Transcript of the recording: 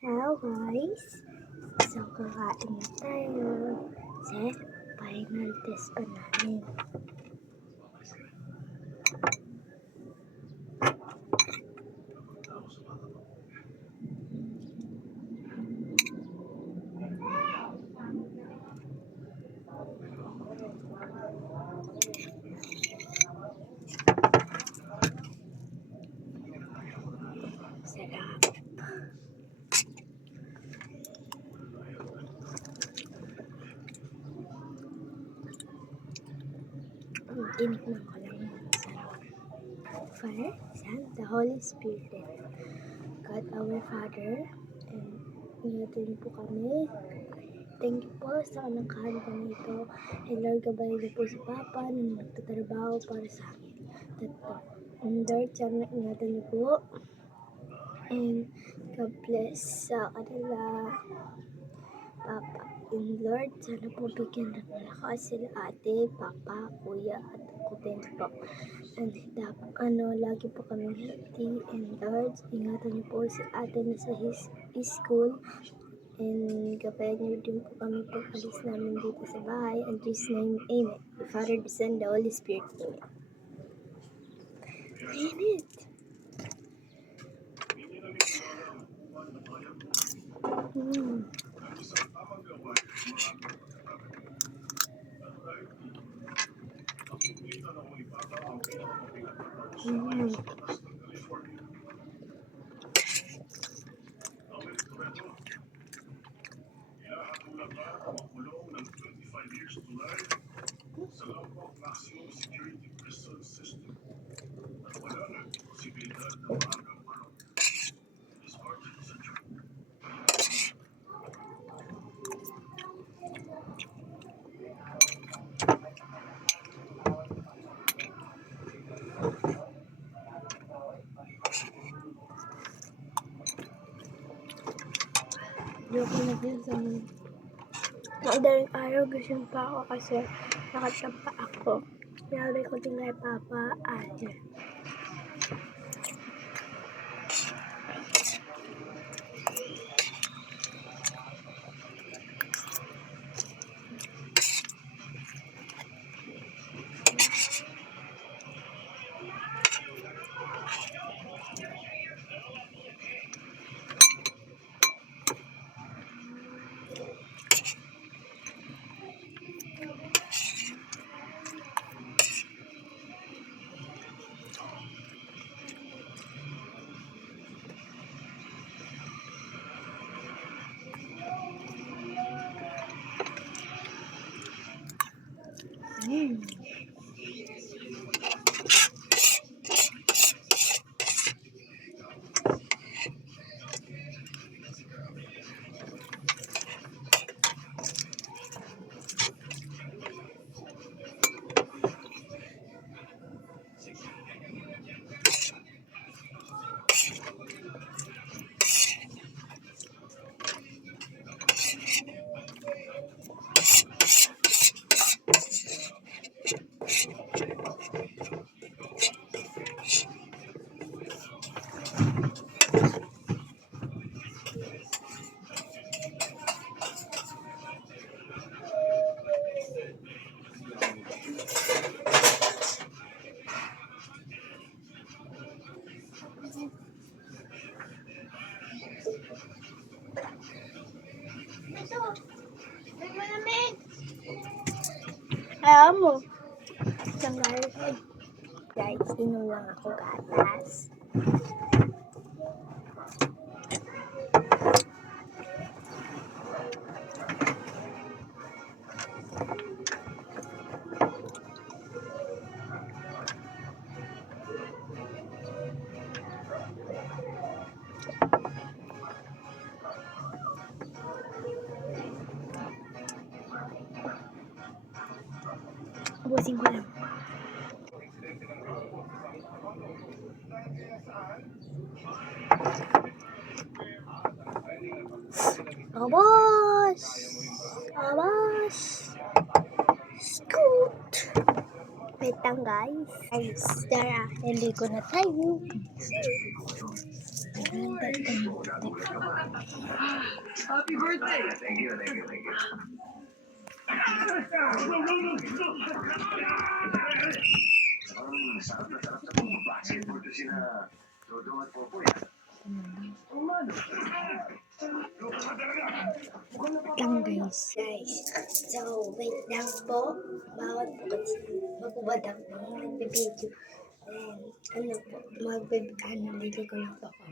Hello guys! So kakain na tayo kasi final test pa namin. Sarap! Tinikman ko lang yung sarap. Father, Son, the Holy Spirit. God our Father, and ingatan po kami. Thank you po sa kanangkahan kami ito. And Lord, gabayan niyo po si Papa na nagtatrabaho para sa akin. Tatlo. And Lord, sana ingatan niyo po. And God bless sa kanila. Papa, and Lord, sana po bigyan ng malakas sila ate, papa, kuya, at ako din po. And lagi po kaming healthy. And Lord, ingatan niyo po si ate na sa his school. And gabayan niyo din po kami pag alis namin dito sa bahay. In Jesus' name, Amen. The Father, the Son, the Holy Spirit, Amen. Amen. Joke na din sa mga madaling araw gising pa ako kasi nakatapa ako. Sabi ko din kay Papa, ate. Ayaw mo. Isang guys, inom lang ako gatas. Ubusin ko lang. Abas! Abas! Scoot! Wait lang guys. Guys, tara, hindi ko na tayo. Happy birthday! Thank you, thank you, thank you. Sarap na basketball to sina Dodong at Popoy. Lang guys. So, wait lang po. Bawat po kasi magubad ako. Magbibideo. Ano po, liligo lang po ako.